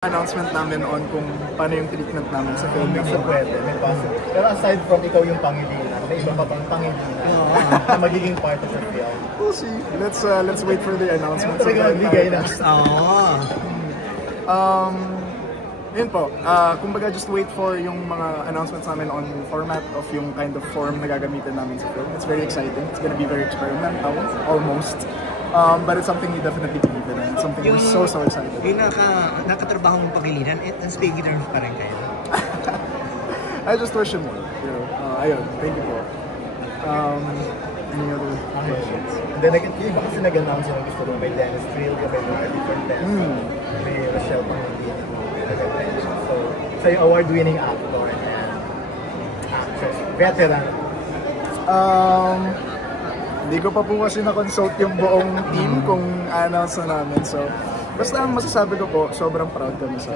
Announcement namin on kung paano yung treatment namin sa filming. So pwede, may possible. Pero aside from ikaw yung Pangilinan, may iba pa bang Pangilinan na magiging part of the film? We'll see. Let's wait for the announcement. Talaga nagbigay na. Yun po. Kumbaga just wait for yung mga announcements namin on format of yung kind of form na gagamitin namin sa film. It's very exciting. It's gonna be very experimental, almost. But it's something we definitely believe in. It's something we're so excited. Yung nakatrabaho ng Pangilinan, at speaking terms pa rin kayo. I just wish him well. You know, ayun, thank you po. Any other questions? And then again, iba kasi nag-announce yung gusto doon. May Dennis Trillo, may mga different bands. May Rochelle Pangilinan. So, sa'yo award-winning actor and actress, veteran. Hindi ko pa po kasi na-consult yung buong team kung announce na namin. So, basta ang masasabi ko po, sobrang proud kami sa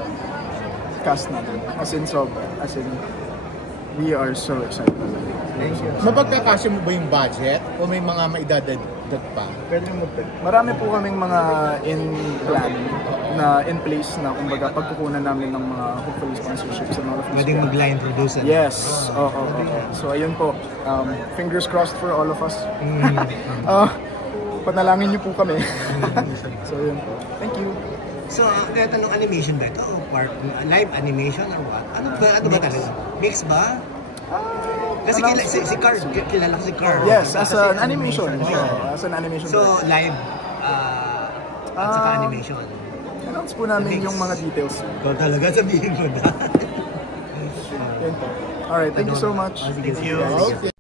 cast natin. As in, we are so excited. Thank you. Mapagkakasya mo ba yung budget o may mga maidadagdag pa? Pwede mo pwede. Marami po kaming mga in plan na in place na kumbaga pagkukunan namin ng mga hopefully sponsorships and all of this. Pwedeng mag-line produce. Yes. So ayun po. Fingers crossed for all of us. Panalangin niyo po kami. So yun po. Thank you. So, kaya tanong animation ba ito? Part live animation or what? Ano ba talaga? Mix ba? Kasi si Carl, kilala ko si Carl. Yes, as an animation. As an animation. So, live at saka animation. Announce po namin yung mga details. Ikaw talaga sabihin mo na. Alright, thank you so much. Thank you.